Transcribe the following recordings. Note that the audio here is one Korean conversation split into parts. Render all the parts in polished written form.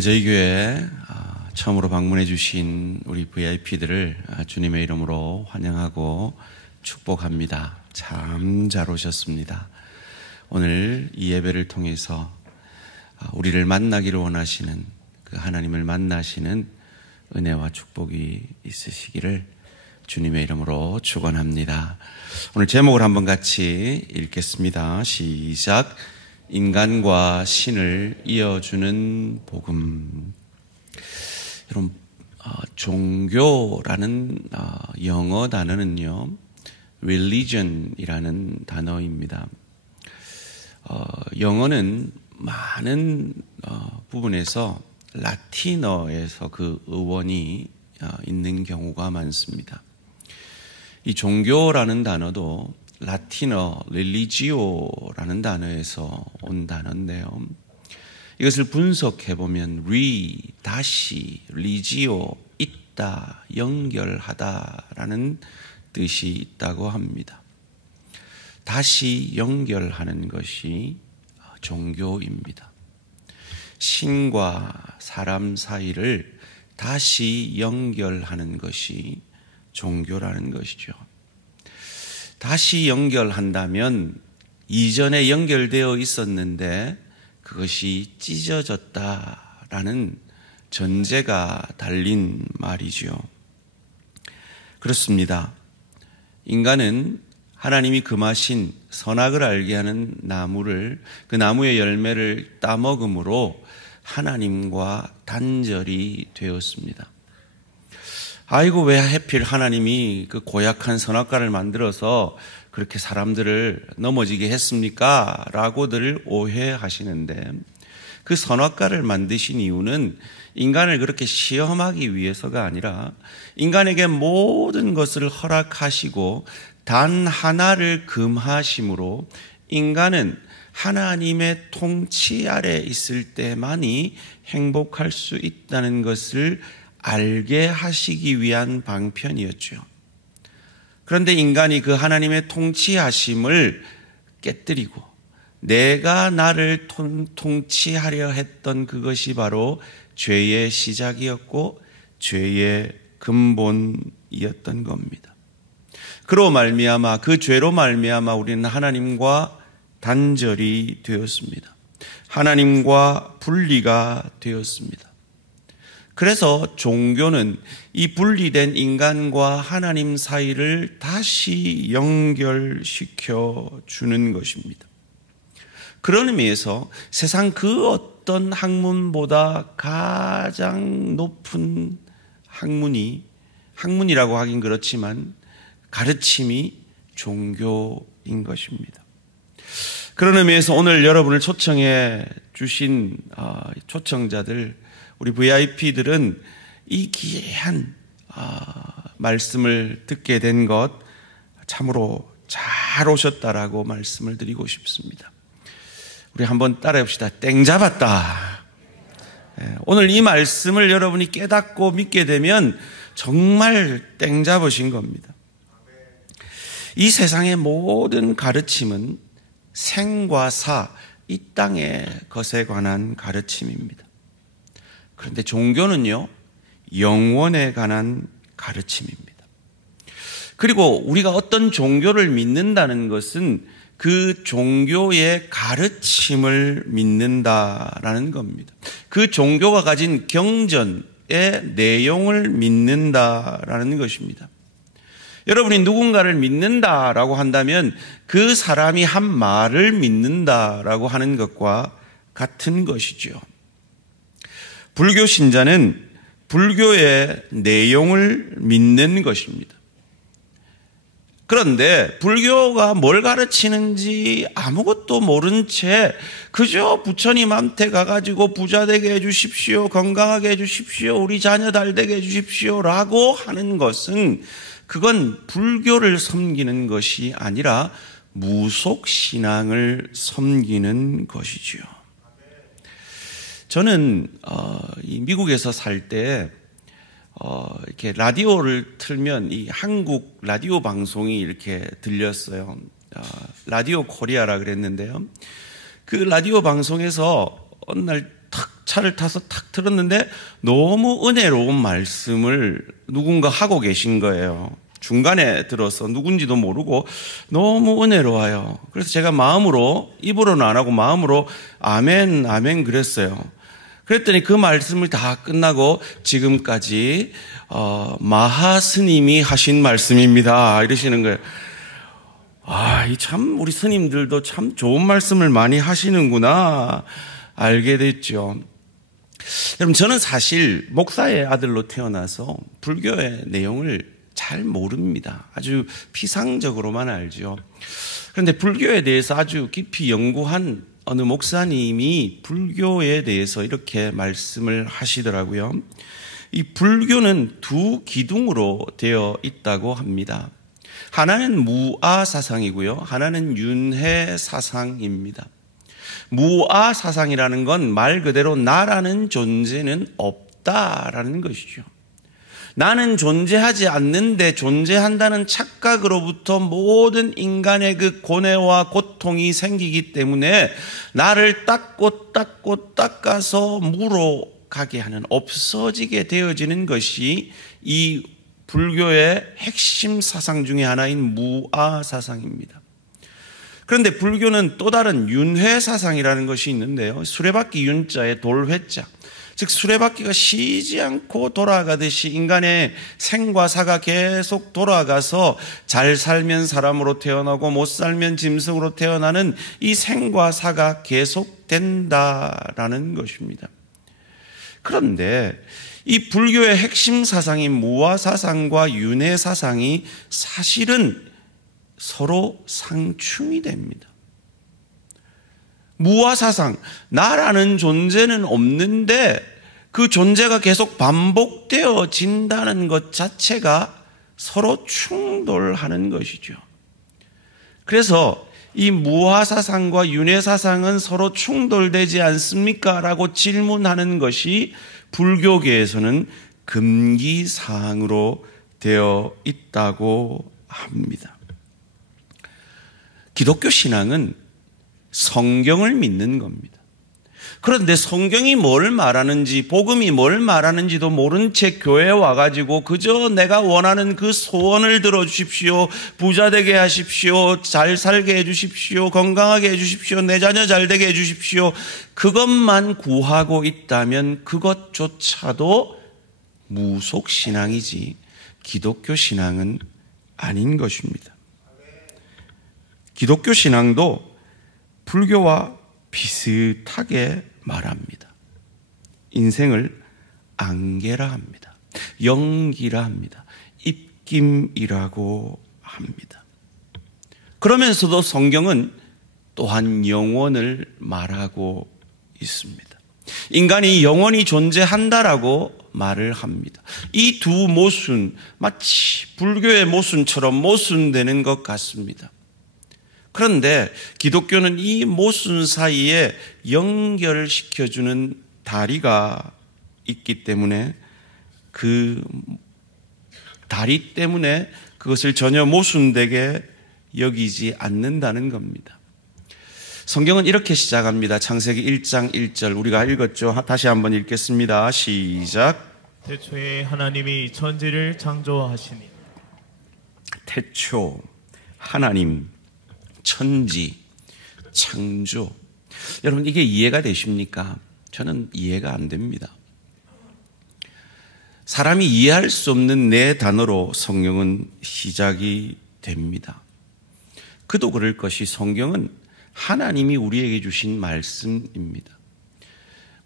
오늘 저희 교회 처음으로 방문해 주신 우리 VIP들을 주님의 이름으로 환영하고 축복합니다. 참 잘 오셨습니다. 오늘 이 예배를 통해서 우리를 만나기를 원하시는 그 하나님을 만나시는 은혜와 축복이 있으시기를 주님의 이름으로 축원합니다. 오늘 제목을 한번 같이 읽겠습니다. 시작. 인간과 신을 이어주는 복음. 여러분, 종교라는 영어 단어는요, religion이라는 단어입니다. 영어는 많은 부분에서 라틴어에서 그 어원이 있는 경우가 많습니다. 이 종교라는 단어도 라틴어 religio라는 단어에서 온 단어인데요. 이것을 분석해보면 다시, religio, 있다, 연결하다라는 뜻이 있다고 합니다. 다시 연결하는 것이 종교입니다. 신과 사람 사이를 다시 연결하는 것이 종교라는 것이죠. 다시 연결한다면 이전에 연결되어 있었는데 그것이 찢어졌다라는 전제가 달린 말이죠. 그렇습니다. 인간은 하나님이 금하신 선악을 알게 하는 그 나무의 열매를 따먹음으로 하나님과 단절이 되었습니다. 아이고, 왜 하필 하나님이 그 고약한 선악과를 만들어서 그렇게 사람들을 넘어지게 했습니까? 라고들 오해하시는데, 그 선악과를 만드신 이유는 인간을 그렇게 시험하기 위해서가 아니라 인간에게 모든 것을 허락하시고 단 하나를 금하심으로 인간은 하나님의 통치 아래 있을 때만이 행복할 수 있다는 것을 알게 하시기 위한 방편이었죠. 그런데 인간이 그 하나님의 통치하심을 깨뜨리고 내가 나를 통치하려 했던 그것이 바로 죄의 시작이었고 죄의 근본이었던 겁니다. 그로 말미암아, 그 죄로 말미암아 우리는 하나님과 단절이 되었습니다. 하나님과 분리가 되었습니다. 그래서 종교는 이 분리된 인간과 하나님 사이를 다시 연결시켜 주는 것입니다. 그런 의미에서 세상 그 어떤 학문보다 가장 높은 학문이라고 하긴 그렇지만 가르침이 종교인 것입니다. 그런 의미에서 오늘 여러분을 초청해 주신 초청자들, 우리 VIP들은 이 귀한 말씀을 듣게 된 것 참으로 잘 오셨다라고 말씀을 드리고 싶습니다. 우리 한번 따라해 봅시다. 땡 잡았다. 오늘 이 말씀을 여러분이 깨닫고 믿게 되면 정말 땡 잡으신 겁니다. 이 세상의 모든 가르침은 생과 사, 이 땅의 것에 관한 가르침입니다. 그런데 종교는요, 영원에 관한 가르침입니다. 그리고 우리가 어떤 종교를 믿는다는 것은 그 종교의 가르침을 믿는다라는 겁니다. 그 종교가 가진 경전의 내용을 믿는다라는 것입니다. 여러분이 누군가를 믿는다라고 한다면 그 사람이 한 말을 믿는다라고 하는 것과 같은 것이죠. 불교 신자는 불교의 내용을 믿는 것입니다. 그런데 불교가 뭘 가르치는지 아무것도 모른 채 그저 부처님한테 가가지고 부자 되게 해주십시오, 건강하게 해주십시오, 우리 자녀 잘 되게 해주십시오 라고 하는 것은 그건 불교를 섬기는 것이 아니라 무속신앙을 섬기는 것이지요. 저는 이 미국에서 살 때 이렇게 라디오를 틀면 이 한국 라디오 방송이 이렇게 들렸어요. 라디오 코리아라 그랬는데요. 그 라디오 방송에서 어느 날 탁 차를 타서 탁 들었는데 너무 은혜로운 말씀을 누군가 하고 계신 거예요. 중간에 들어서 누군지도 모르고 너무 은혜로워요. 그래서 제가 마음으로, 입으로는 안 하고 마음으로 아멘, 아멘 그랬어요. 그랬더니 그 말씀을 다 끝나고 지금까지 마하 스님이 하신 말씀입니다 이러시는 거예요. 이 참 우리 스님들도 참 좋은 말씀을 많이 하시는구나 알게 됐죠. 여러분, 저는 사실 목사의 아들로 태어나서 불교의 내용을 잘 모릅니다. 아주 피상적으로만 알죠. 그런데 불교에 대해서 아주 깊이 연구한 어느 목사님이 불교에 대해서 이렇게 말씀을 하시더라고요. 이 불교는 두 기둥으로 되어 있다고 합니다. 하나는 무아 사상이고요. 하나는 윤회 사상입니다. 무아 사상이라는 건 말 그대로 나라는 존재는 없다라는 것이죠. 나는 존재하지 않는데 존재한다는 착각으로부터 모든 인간의 그 고뇌와 고통이 생기기 때문에 나를 닦아서 무로 가게 하는, 없어지게 되어지는 것이 이 불교의 핵심 사상 중에 하나인 무아 사상입니다. 그런데 불교는 또 다른 윤회 사상이라는 것이 있는데요. 수레바퀴 윤자에 돌회자, 즉 수레바퀴가 쉬지 않고 돌아가듯이 인간의 생과 사가 계속 돌아가서 잘 살면 사람으로 태어나고 못 살면 짐승으로 태어나는 이 생과 사가 계속된다라는 것입니다. 그런데 이 불교의 핵심 사상인 무아 사상과 윤회 사상이 사실은 서로 상충이 됩니다. 무아 사상, 나라는 존재는 없는데 그 존재가 계속 반복되어진다는 것 자체가 서로 충돌하는 것이죠. 그래서 이 무아 사상과 윤회 사상은 서로 충돌되지 않습니까? 라고 질문하는 것이 불교계에서는 금기사항으로 되어 있다고 합니다. 기독교 신앙은 성경을 믿는 겁니다. 그런데 성경이 뭘 말하는지, 복음이 뭘 말하는지도 모른 채 교회에 와가지고 그저 내가 원하는 그 소원을 들어주십시오, 부자 되게 하십시오, 잘 살게 해주십시오, 건강하게 해주십시오, 내 자녀 잘 되게 해주십시오, 그것만 구하고 있다면 그것조차도 무속신앙이지 기독교 신앙은 아닌 것입니다. 기독교 신앙도 불교와 비슷하게 말합니다. 인생을 안개라 합니다. 영기라 합니다. 입김이라고 합니다. 그러면서도 성경은 또한 영원을 말하고 있습니다. 인간이 영원히 존재한다라고 말을 합니다. 이 두 모순, 마치 불교의 모순처럼 모순되는 것 같습니다. 그런데 기독교는 이 모순 사이에 연결시켜주는 다리가 있기 때문에 그 다리 때문에 그것을 전혀 모순되게 여기지 않는다는 겁니다. 성경은 이렇게 시작합니다. 창세기 1장 1절 우리가 읽었죠. 다시 한번 읽겠습니다. 시작. 태초에 하나님이 천지를 창조하시니. 태초 하나님, 천지, 창조. 여러분, 이게 이해가 되십니까? 저는 이해가 안 됩니다. 사람이 이해할 수 없는 네 단어로 성경은 시작이 됩니다. 그도 그럴 것이 성경은 하나님이 우리에게 주신 말씀입니다.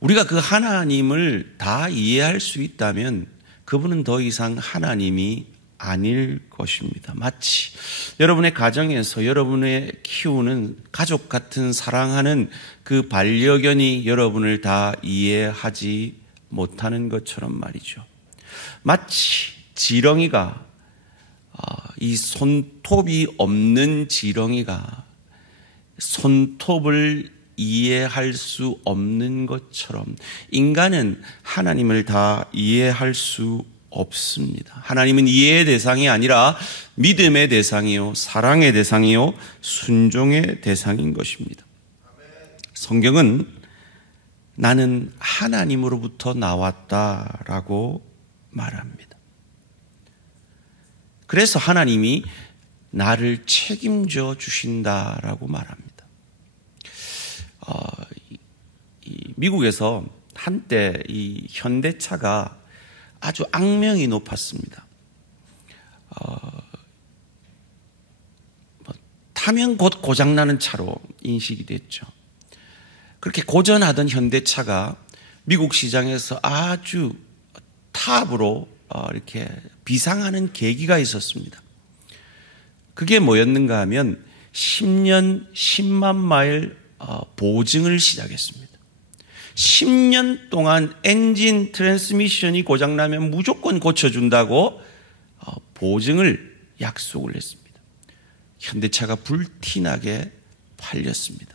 우리가 그 하나님을 다 이해할 수 있다면 그분은 더 이상 하나님이 아닐 것입니다. 마치 여러분의 가정에서 여러분의 키우는 가족 같은 사랑하는 그 반려견이 여러분을 다 이해하지 못하는 것처럼 말이죠. 마치 지렁이가 이 손톱이 없는 지렁이가 손톱을 이해할 수 없는 것처럼 인간은 하나님을 다 이해할 수 없습니다. 하나님은 이해의 대상이 아니라 믿음의 대상이요, 사랑의 대상이요, 순종의 대상인 것입니다. 성경은 나는 하나님으로부터 나왔다라고 말합니다. 그래서 하나님이 나를 책임져 주신다라고 말합니다. 미국에서 한때 이 현대차가 아주 악명이 높았습니다. 타면 곧 고장나는 차로 인식이 됐죠. 그렇게 고전하던 현대차가 미국 시장에서 아주 탑으로 이렇게 비상하는 계기가 있었습니다. 그게 뭐였는가 하면 10년 10만 마일 보증을 시작했습니다. 10년 동안 엔진 트랜스미션이 고장나면 무조건 고쳐준다고 보증을 약속을 했습니다. 현대차가 불티나게 팔렸습니다.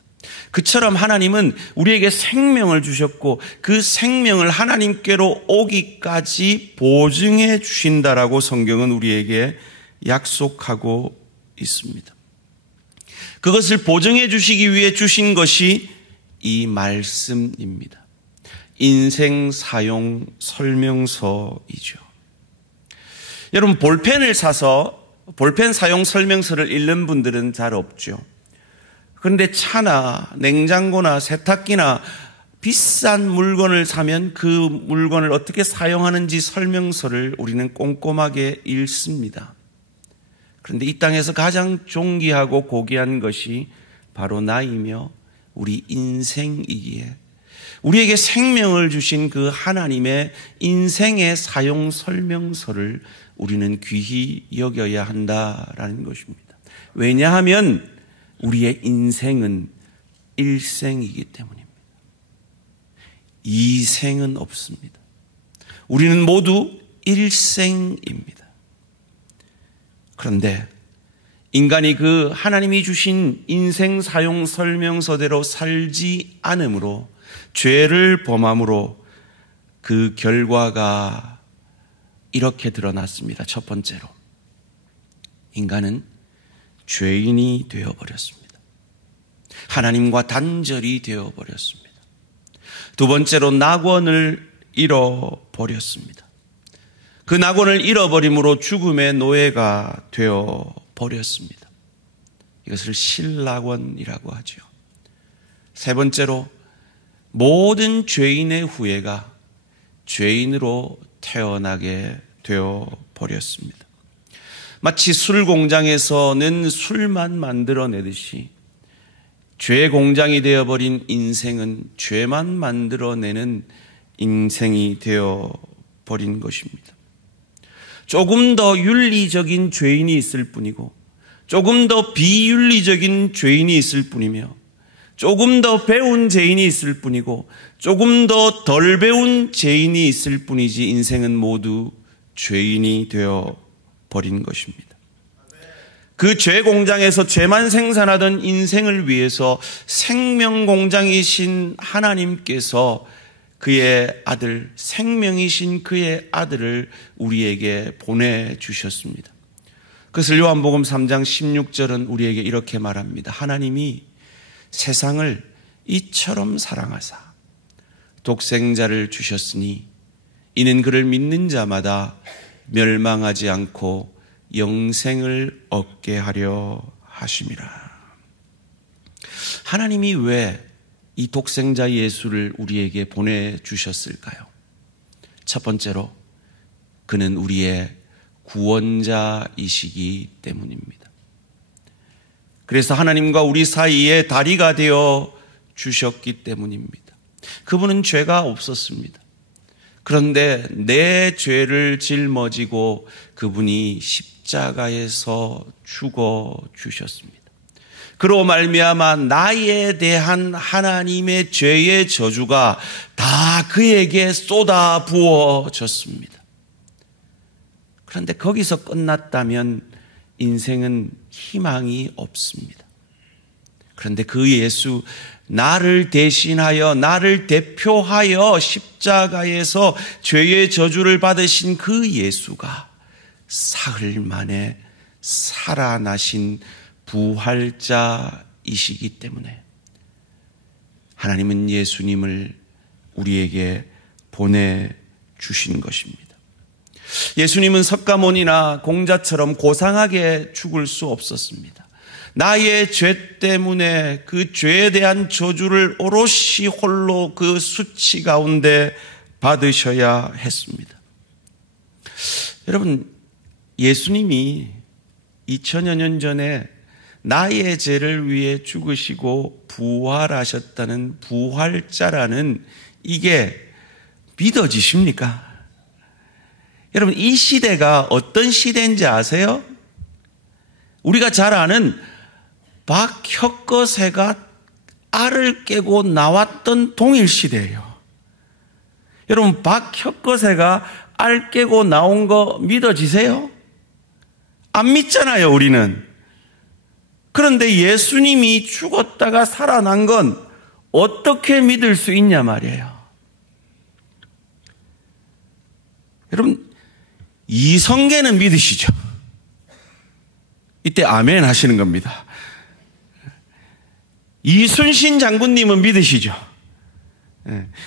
그처럼 하나님은 우리에게 생명을 주셨고 그 생명을 하나님께로 오기까지 보증해 주신다라고 성경은 우리에게 약속하고 있습니다. 그것을 보증해 주시기 위해 주신 것이 이 말씀입니다. 인생 사용 설명서이죠. 여러분, 볼펜을 사서 볼펜 사용 설명서를 읽는 분들은 잘 없죠. 그런데 차나 냉장고나 세탁기나 비싼 물건을 사면 그 물건을 어떻게 사용하는지 설명서를 우리는 꼼꼼하게 읽습니다. 그런데 이 땅에서 가장 존귀하고 고귀한 것이 바로 나이며 우리 인생이기에 우리에게 생명을 주신 그 하나님의 인생의 사용 설명서를 우리는 귀히 여겨야 한다라는 것입니다. 왜냐하면 우리의 인생은 일생이기 때문입니다. 이생은 없습니다. 우리는 모두 일생입니다. 그런데 인간이 그 하나님이 주신 인생 사용 설명서대로 살지 않으므로 죄를 범함으로 그 결과가 이렇게 드러났습니다. 첫 번째로 인간은 죄인이 되어버렸습니다. 하나님과 단절이 되어버렸습니다. 두 번째로 낙원을 잃어버렸습니다. 그 낙원을 잃어버림으로 죽음의 노예가 되어버렸습니다. 이것을 실낙원이라고 하죠. 세 번째로 모든 죄인의 후예가 죄인으로 태어나게 되어버렸습니다. 마치 술 공장에서는 술만 만들어내듯이 죄 공장이 되어버린 인생은 죄만 만들어내는 인생이 되어버린 것입니다. 조금 더 윤리적인 죄인이 있을 뿐이고 조금 더 비윤리적인 죄인이 있을 뿐이며 조금 더 배운 죄인이 있을 뿐이고 조금 더 덜 배운 죄인이 있을 뿐이지 인생은 모두 죄인이 되어버린 것입니다. 그 죄 공장에서 죄만 생산하던 인생을 위해서 생명 공장이신 하나님께서 그의 아들, 생명이신 그의 아들을 우리에게 보내주셨습니다. 그것을 요한복음 3장 16절은 우리에게 이렇게 말합니다. 하나님이 세상을 이처럼 사랑하사 독생자를 주셨으니 이는 그를 믿는 자마다 멸망하지 않고 영생을 얻게 하려 하심이라. 하나님이 왜 이 독생자 예수를 우리에게 보내주셨을까요? 첫 번째로 그는 우리의 구원자이시기 때문입니다. 그래서 하나님과 우리 사이에 다리가 되어 주셨기 때문입니다. 그분은 죄가 없었습니다. 그런데 내 죄를 짊어지고 그분이 십자가에서 죽어 주셨습니다. 그로 말미암아 나에 대한 하나님의 죄의 저주가 다 그에게 쏟아 부어졌습니다. 그런데 거기서 끝났다면 인생은 희망이 없습니다. 그런데 그 예수, 나를 대신하여 나를 대표하여 십자가에서 죄의 저주를 받으신 그 예수가 사흘 만에 살아나신 부활자이시기 때문에 하나님은 예수님을 우리에게 보내주신 것입니다. 예수님은 석가모니나 공자처럼 고상하게 죽을 수 없었습니다. 나의 죄 때문에 그 죄에 대한 저주를 오롯이 홀로 그 수치 가운데 받으셔야 했습니다. 여러분, 예수님이 2000여 년 전에 나의 죄를 위해 죽으시고 부활하셨다는 부활자라는 이게 믿어지십니까? 여러분, 이 시대가 어떤 시대인지 아세요? 우리가 잘 아는 박혁거새가 알을 깨고 나왔던 동일 시대예요. 여러분, 박혁거새가 알 깨고 나온 거 믿어지세요? 안 믿잖아요, 우리는. 그런데 예수님이 죽었다가 살아난 건 어떻게 믿을 수 있냐 말이에요. 여러분, 이성계는 믿으시죠? 이때 아멘 하시는 겁니다. 이순신 장군님은 믿으시죠?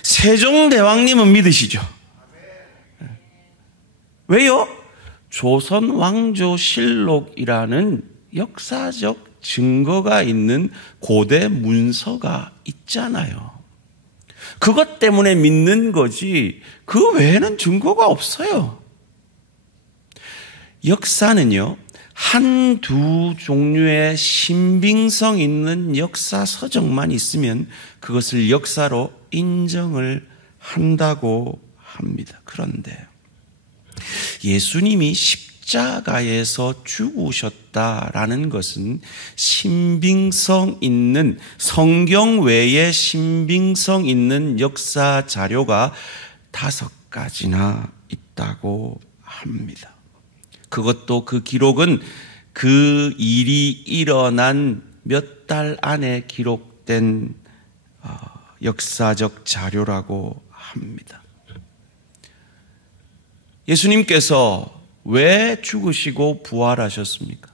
세종대왕님은 믿으시죠? 왜요? 조선왕조실록이라는 역사적 증거가 있는 고대 문서가 있잖아요. 그것 때문에 믿는 거지 그 외에는 증거가 없어요. 역사는요, 한두 종류의 신빙성 있는 역사 서적만 있으면 그것을 역사로 인정을 한다고 합니다. 그런데 예수님이 십자가에서 죽으셨다라는 것은 신빙성 있는, 성경 외에 신빙성 있는 역사 자료가 5가지나 있다고 합니다. 그것도 그 기록은 그 일이 일어난 몇 달 안에 기록된 역사적 자료라고 합니다. 예수님께서 왜 죽으시고 부활하셨습니까?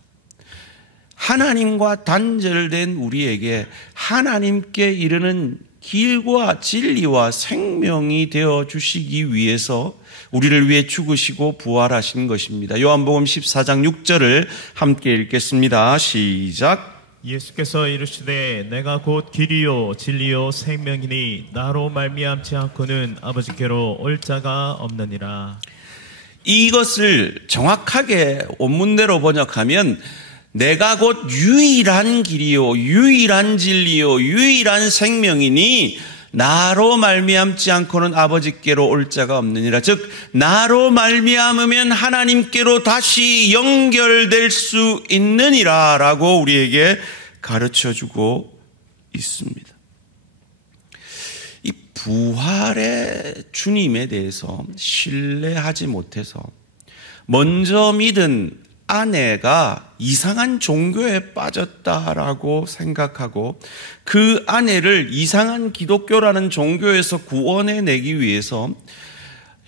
하나님과 단절된 우리에게 하나님께 이르는 길과 진리와 생명이 되어 주시기 위해서 우리를 위해 죽으시고 부활하신 것입니다. 요한복음 14장 6절을 함께 읽겠습니다. 시작. 예수께서 이르시되 내가 곧 길이요 진리요 생명이니 나로 말미암지 않고는 아버지께로 올 자가 없느니라. 이것을 정확하게 원문대로 번역하면 내가 곧 유일한 길이요 유일한 진리요 유일한 생명이니 나로 말미암지 않고는 아버지께로 올 자가 없느니라. 즉 나로 말미암으면 하나님께로 다시 연결될 수 있느니라 라고 우리에게 가르쳐주고 있습니다. 이 부활의 주님에 대해서 신뢰하지 못해서 먼저 믿은 아내가 이상한 종교에 빠졌다라고 생각하고 그 아내를 이상한 기독교라는 종교에서 구원해내기 위해서,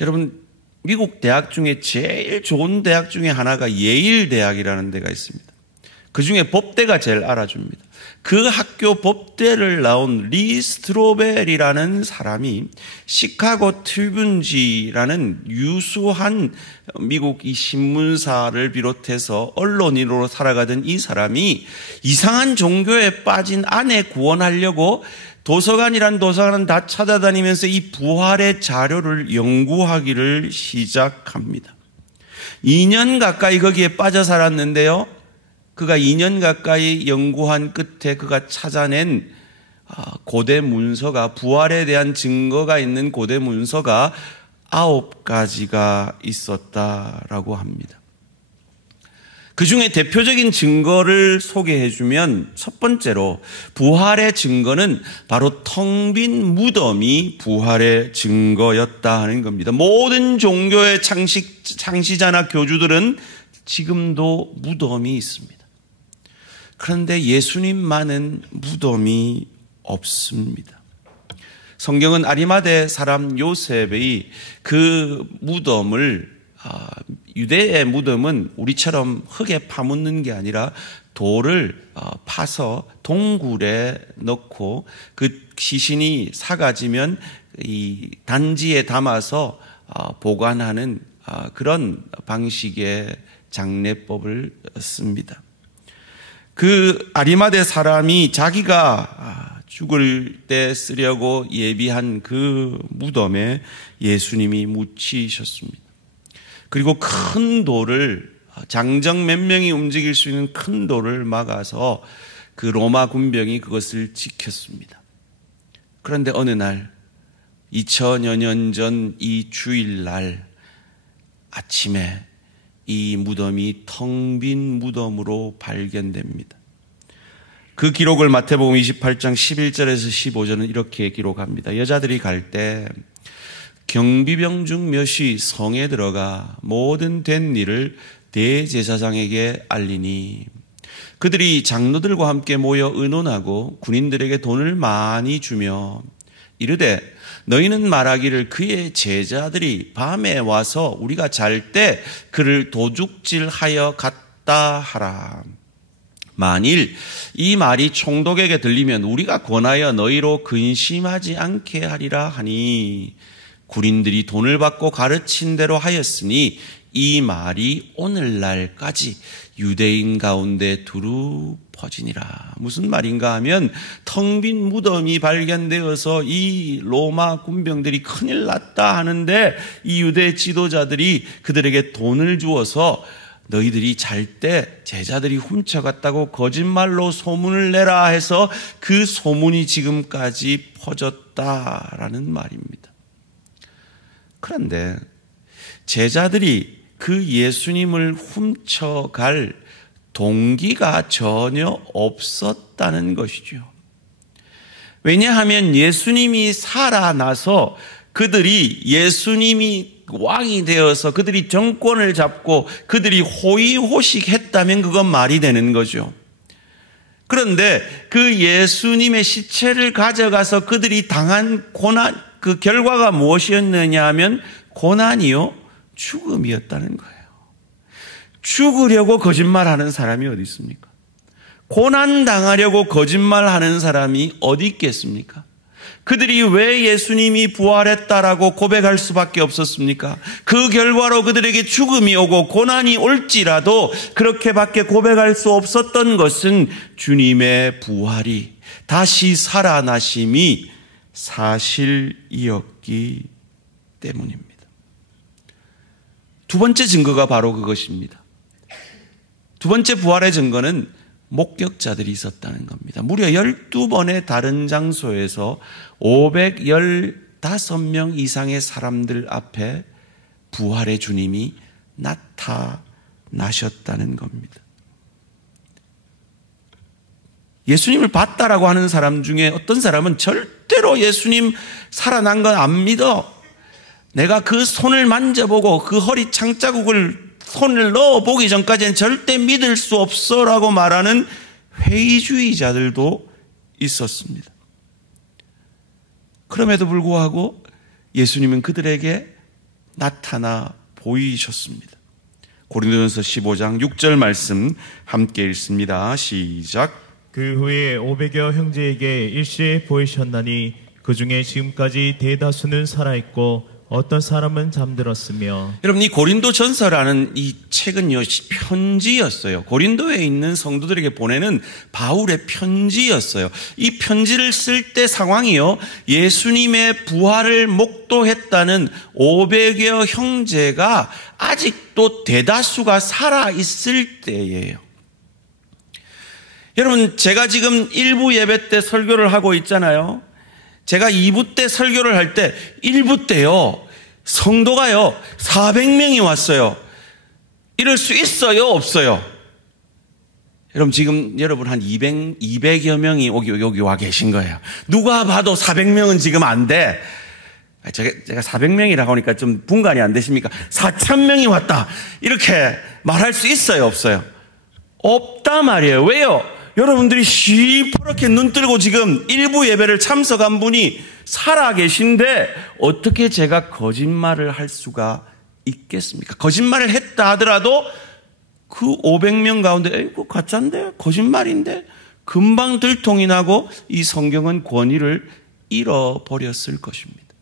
여러분, 미국 대학 중에 제일 좋은 대학 중에 하나가 예일 대학이라는 데가 있습니다. 그 중에 법대가 제일 알아줍니다. 그 학교 법대를 나온 리 스트로벨이라는 사람이 시카고 트리뷴지라는 유수한 미국 이 신문사를 비롯해서 언론인으로 살아가던 이 사람이 이상한 종교에 빠진 아내 구원하려고 도서관이란 도서관은 다 찾아다니면서 이 부활의 자료를 연구하기를 시작합니다. 2년 가까이 거기에 빠져 살았는데요, 그가 2년 가까이 연구한 끝에 그가 찾아낸 고대 문서가, 부활에 대한 증거가 있는 고대 문서가 9가지가 있었다라고 합니다. 그 중에 대표적인 증거를 소개해 주면, 첫 번째로 부활의 증거는 바로 텅 빈 무덤이 부활의 증거였다 하는 겁니다. 모든 종교의 창시자나 교주들은 지금도 무덤이 있습니다. 그런데 예수님만은 무덤이 없습니다. 성경은 아리마대 사람 요셉의 그 무덤을, 유대의 무덤은 우리처럼 흙에 파묻는 게 아니라 돌을 파서 동굴에 넣고 그 시신이 사가지면 이 단지에 담아서 보관하는 그런 방식의 장례법을 씁니다. 그 아리마대 사람이 자기가 죽을 때 쓰려고 예비한 그 무덤에 예수님이 묻히셨습니다. 그리고 큰 돌을, 장정 몇 명이 움직일 수 있는 큰 돌을 막아서 그 로마 군병이 그것을 지켰습니다. 그런데 어느 날 2000여 년 전 이 주일날 아침에 이 무덤이 텅 빈 무덤으로 발견됩니다. 그 기록을 마태복음 28장 11절에서 15절은 이렇게 기록합니다. 여자들이 갈 때 경비병 중 몇이 성에 들어가 모든 된 일을 대제사장에게 알리니 그들이 장로들과 함께 모여 의논하고 군인들에게 돈을 많이 주며 이르되 너희는 말하기를 그의 제자들이 밤에 와서 우리가 잘 때 그를 도둑질하여 갔다 하라. 만일 이 말이 총독에게 들리면 우리가 권하여 너희로 근심하지 않게 하리라 하니 군인들이 돈을 받고 가르친 대로 하였으니 이 말이 오늘날까지 유대인 가운데 두루 퍼지니라. 무슨 말인가 하면 텅 빈 무덤이 발견되어서 이 로마 군병들이 큰일 났다 하는데 이 유대 지도자들이 그들에게 돈을 주어서 너희들이 잘 때 제자들이 훔쳐갔다고 거짓말로 소문을 내라 해서 그 소문이 지금까지 퍼졌다라는 말입니다. 그런데 제자들이 그 예수님을 훔쳐갈 동기가 전혀 없었다는 것이죠. 왜냐하면 예수님이 살아나서 그들이 예수님이 왕이 되어서 그들이 정권을 잡고 그들이 호의호식했다면 그건 말이 되는 거죠. 그런데 그 예수님의 시체를 가져가서 그들이 당한 고난, 그 결과가 무엇이었느냐 하면 고난이요, 죽음이었다는 거예요. 죽으려고 거짓말하는 사람이 어디 있습니까? 고난 당하려고 거짓말하는 사람이 어디 있겠습니까? 그들이 왜 예수님이 부활했다라고 고백할 수밖에 없었습니까? 그 결과로 그들에게 죽음이 오고 고난이 올지라도 그렇게밖에 고백할 수 없었던 것은 주님의 부활이, 다시 살아나심이 사실이었기 때문입니다. 두 번째 증거가 바로 그것입니다. 두 번째 부활의 증거는 목격자들이 있었다는 겁니다. 무려 12번의 다른 장소에서 515명 이상의 사람들 앞에 부활의 주님이 나타나셨다는 겁니다. 예수님을 봤다라고 하는 사람 중에 어떤 사람은 절대로 예수님 살아난 건 안 믿어. 내가 그 손을 만져보고 그 허리 창자국을 손을 넣어보기 전까지는 절대 믿을 수 없어라고 말하는 회의주의자들도 있었습니다. 그럼에도 불구하고 예수님은 그들에게 나타나 보이셨습니다. 고린도전서 15장 6절 말씀 함께 읽습니다. 시작. 그 후에 500여 형제에게 일시에 보이셨나니 그 중에 지금까지 대다수는 살아있고 어떤 사람은 잠들었으며. 여러분, 이 고린도전서라는 이 책은요, 편지였어요. 고린도에 있는 성도들에게 보내는 바울의 편지였어요. 이 편지를 쓸 때 상황이요, 예수님의 부활을 목도했다는 500여 형제가 아직도 대다수가 살아있을 때예요. 여러분, 제가 지금 1부 예배 때 설교를 하고 있잖아요. 제가 2부 때 설교를 할 때 1부 때요, 성도가요 400명이 왔어요. 이럴 수 있어요, 없어요? 여러분, 지금 여러분 한 200여 명이 여기 와 계신 거예요. 누가 봐도 400명은 지금 안 돼. 제가 400명이라고 하니까 좀 분간이 안 되십니까? 4,000명이 왔다, 이렇게 말할 수 있어요, 없어요? 없다 말이에요. 왜요? 여러분들이 시퍼렇게 눈 뜨고 지금 일부 예배를 참석한 분이 살아 계신데 어떻게 제가 거짓말을 할 수가 있겠습니까? 거짓말을 했다 하더라도 그 500명 가운데 그거 가짜인데, 거짓말인데, 금방 들통이 나고 이 성경은 권위를 잃어버렸을 것입니다.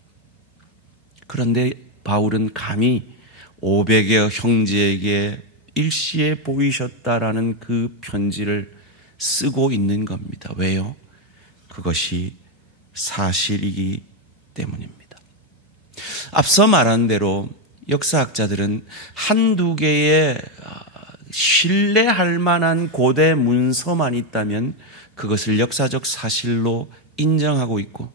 그런데 바울은 감히 500여 형제에게 일시에 보이셨다라는 그 편지를 쓰고 있는 겁니다. 왜요? 그것이 사실이기 때문입니다. 앞서 말한 대로 역사학자들은 한두 개의 신뢰할 만한 고대 문서만 있다면 그것을 역사적 사실로 인정하고 있고,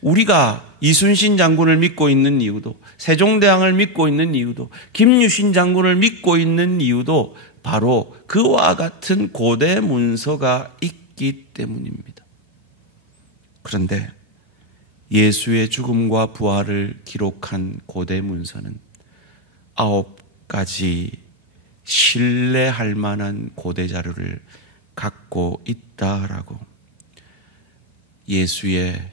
우리가 이순신 장군을 믿고 있는 이유도, 세종대왕을 믿고 있는 이유도, 김유신 장군을 믿고 있는 이유도 바로 그와 같은 고대 문서가 있기 때문입니다. 그런데 예수의 죽음과 부활을 기록한 고대 문서는 9가지 신뢰할 만한 고대 자료를 갖고 있다라고 예수의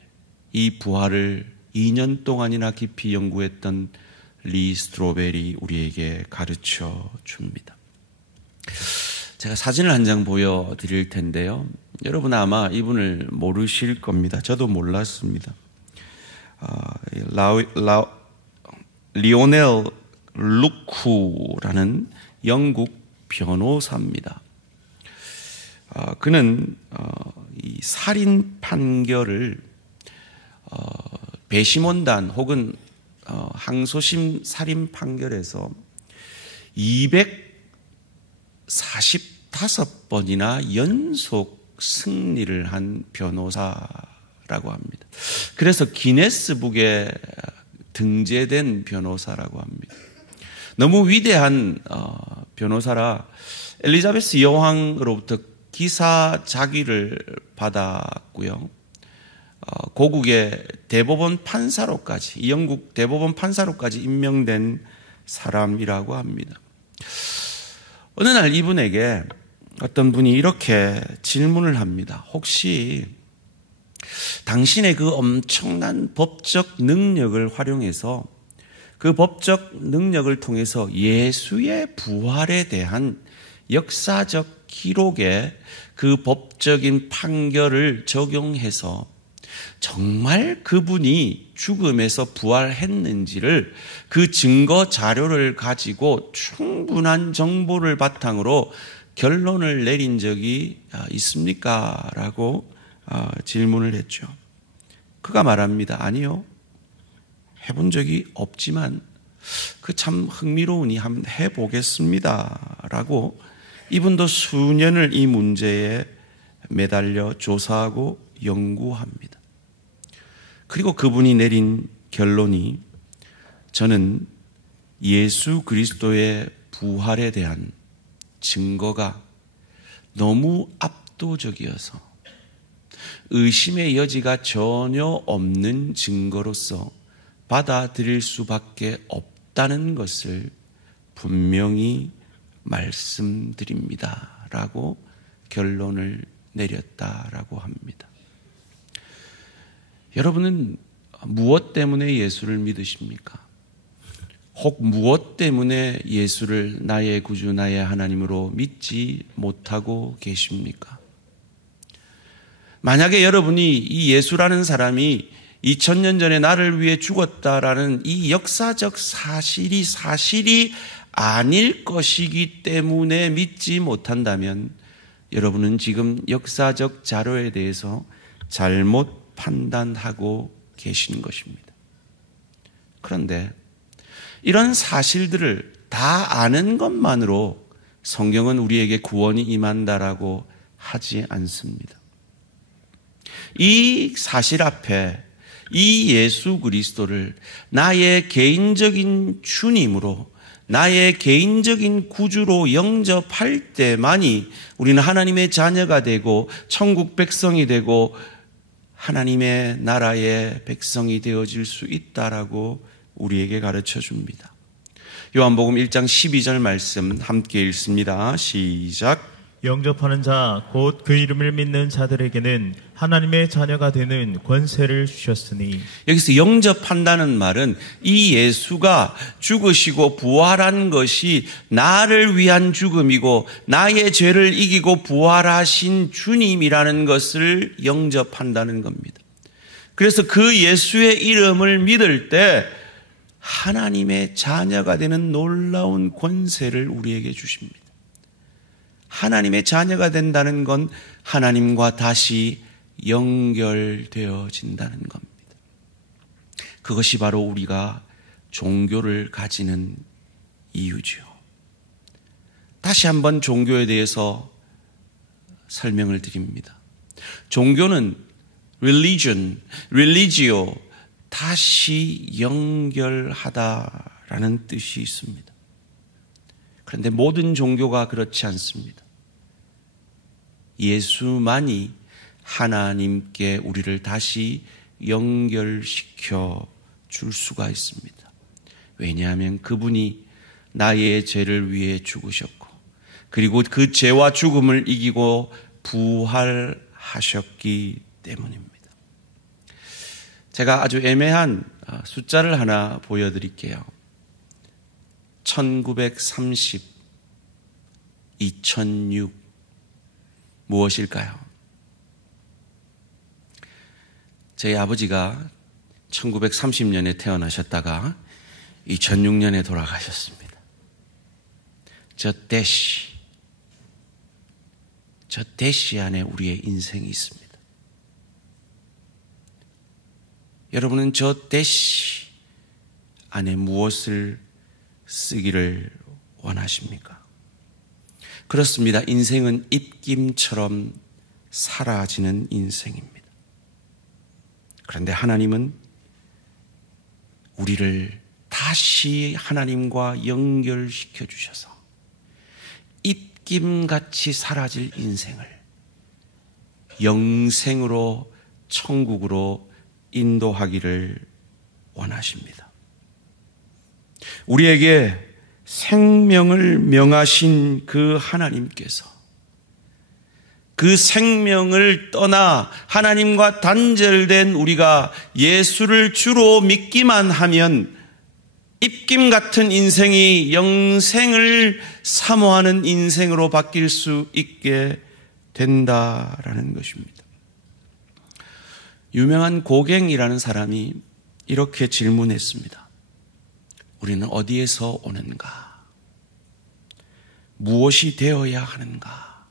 이 부활을 2년 동안이나 깊이 연구했던 리 스트로벨이 우리에게 가르쳐 줍니다. 제가 사진을 한 장 보여드릴 텐데요. 여러분 아마 이분을 모르실 겁니다. 저도 몰랐습니다. 리오넬 루쿠라는 영국 변호사입니다. 그는 이 살인 판결을 배심원단 혹은 항소심 살인 판결에서 245번이나 연속 승리를 한 변호사라고 합니다. 그래서 기네스북에 등재된 변호사라고 합니다. 너무 위대한 변호사라 엘리자베스 여왕으로부터 기사자귀를 받았고요. 고국의 대법원 판사로까지, 영국 대법원 판사로까지 임명된 사람이라고 합니다. 어느 날 이분에게 어떤 분이 이렇게 질문을 합니다. 혹시 당신의 그 엄청난 법적 능력을 활용해서, 그 법적 능력을 통해서 예수의 부활에 대한 역사적 기록에 그 법적인 판결을 적용해서 정말 그분이 죽음에서 부활했는지를 그 증거 자료를 가지고 충분한 정보를 바탕으로 결론을 내린 적이 있습니까? 라고 질문을 했죠. 그가 말합니다. 아니요. 해본 적이 없지만 그 참 흥미로우니 한번 해보겠습니다. 라고 이분도 수년을 이 문제에 매달려 조사하고 연구합니다. 그리고 그분이 내린 결론이, 저는 예수 그리스도의 부활에 대한 증거가 너무 압도적이어서 의심의 여지가 전혀 없는 증거로서 받아들일 수밖에 없다는 것을 분명히 말씀드립니다. 라고 결론을 내렸다라고 합니다. 여러분은 무엇 때문에 예수를 믿으십니까? 혹 무엇 때문에 예수를 나의 구주, 나의 하나님으로 믿지 못하고 계십니까? 만약에 여러분이 이 예수라는 사람이 2000년 전에 나를 위해 죽었다라는 이 역사적 사실이 아닐 것이기 때문에 믿지 못한다면 여러분은 지금 역사적 자료에 대해서 잘못 판단하고 계신 것입니다. 그런데 이런 사실들을 다 아는 것만으로 성경은 우리에게 구원이 임한다라고 하지 않습니다. 이 사실 앞에 이 예수 그리스도를 나의 개인적인 주님으로, 나의 개인적인 구주로 영접할 때만이 우리는 하나님의 자녀가 되고 천국 백성이 되고 하나님의 나라의 백성이 되어질 수 있다라고 우리에게 가르쳐 줍니다. 요한복음 1장 12절 말씀 함께 읽습니다. 시작. 영접하는 자 곧 그 이름을 믿는 자들에게는 하나님의 자녀가 되는 권세를 주셨으니. 여기서 영접한다는 말은 이 예수가 죽으시고 부활한 것이 나를 위한 죽음이고 나의 죄를 이기고 부활하신 주님이라는 것을 영접한다는 겁니다. 그래서 그 예수의 이름을 믿을 때 하나님의 자녀가 되는 놀라운 권세를 우리에게 주십니다. 하나님의 자녀가 된다는 건 하나님과 다시 연결되어진다는 겁니다. 그것이 바로 우리가 종교를 가지는 이유죠. 다시 한번 종교에 대해서 설명을 드립니다. 종교는 religio, 다시 연결하다라는 뜻이 있습니다. 그런데 모든 종교가 그렇지 않습니다. 예수만이 하나님께 우리를 다시 연결시켜 줄 수가 있습니다. 왜냐하면 그분이 나의 죄를 위해 죽으셨고, 그리고 그 죄와 죽음을 이기고 부활하셨기 때문입니다. 제가 아주 애매한 숫자를 하나 보여드릴게요. 1930, 2006 무엇일까요? 저희 아버지가 1930년에 태어나셨다가 2006년에 돌아가셨습니다. 저 대시 안에 우리의 인생이 있습니다. 여러분은 저 대시 안에 무엇을 쓰기를 원하십니까? 그렇습니다. 인생은 입김처럼 사라지는 인생입니다. 그런데 하나님은 우리를 다시 하나님과 연결시켜 주셔서 입김같이 사라질 인생을 영생으로, 천국으로 인도하기를 원하십니다. 우리에게 생명을 명하신 그 하나님께서 그 생명을 떠나 하나님과 단절된 우리가 예수를 주로 믿기만 하면 입김 같은 인생이 영생을 사모하는 인생으로 바뀔 수 있게 된다라는 것입니다. 유명한 고갱이라는 사람이 이렇게 질문했습니다. 우리는 어디에서 오는가? 무엇이 되어야 하는가?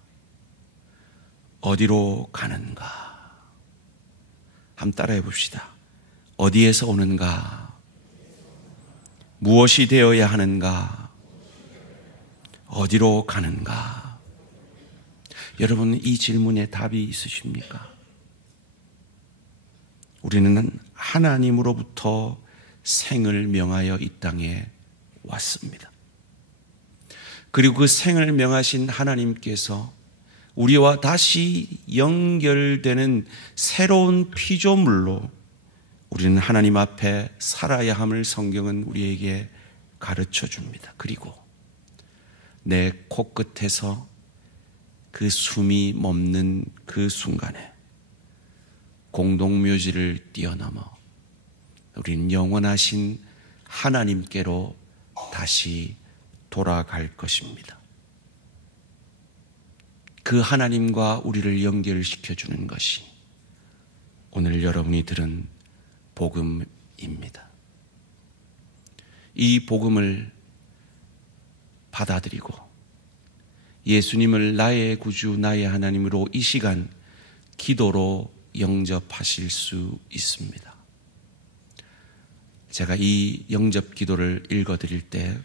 어디로 가는가? 한번 따라해 봅시다. 어디에서 오는가? 무엇이 되어야 하는가? 어디로 가는가? 여러분, 이 질문에 답이 있으십니까? 우리는 하나님으로부터 생을 명하여 이 땅에 왔습니다. 그리고 그 생을 명하신 하나님께서 우리와 다시 연결되는 새로운 피조물로 우리는 하나님 앞에 살아야 함을 성경은 우리에게 가르쳐 줍니다. 그리고 내 코끝에서 그 숨이 멈는 그 순간에 공동묘지를 뛰어넘어 우리는 영원하신 하나님께로 다시 돌아갈 것입니다. 그 하나님과 우리를 연결시켜주는 것이 오늘 여러분이 들은 복음입니다. 이 복음을 받아들이고 예수님을 나의 구주, 나의 하나님으로 이 시간 기도로 영접하실 수 있습니다. 제가 이 영접 기도를 읽어드릴 때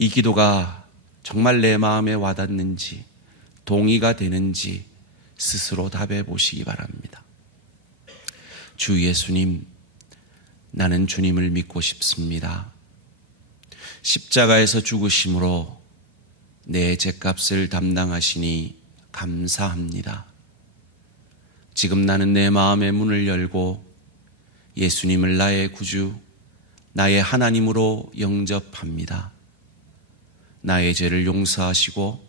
이 기도가 정말 내 마음에 와닿는지 동의가 되는지 스스로 답해 보시기 바랍니다. 주 예수님, 나는 주님을 믿고 싶습니다. 십자가에서 죽으심으로 내 죄값을 담당하시니 감사합니다. 지금 나는 내 마음의 문을 열고 예수님을 나의 구주, 나의 하나님으로 영접합니다. 나의 죄를 용서하시고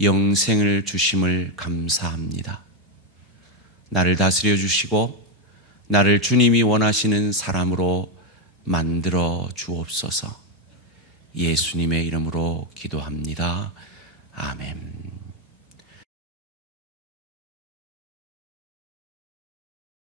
영생을 주심을 감사합니다. 나를 다스려 주시고 나를 주님이 원하시는 사람으로 만들어 주옵소서. 예수님의 이름으로 기도합니다. 아멘.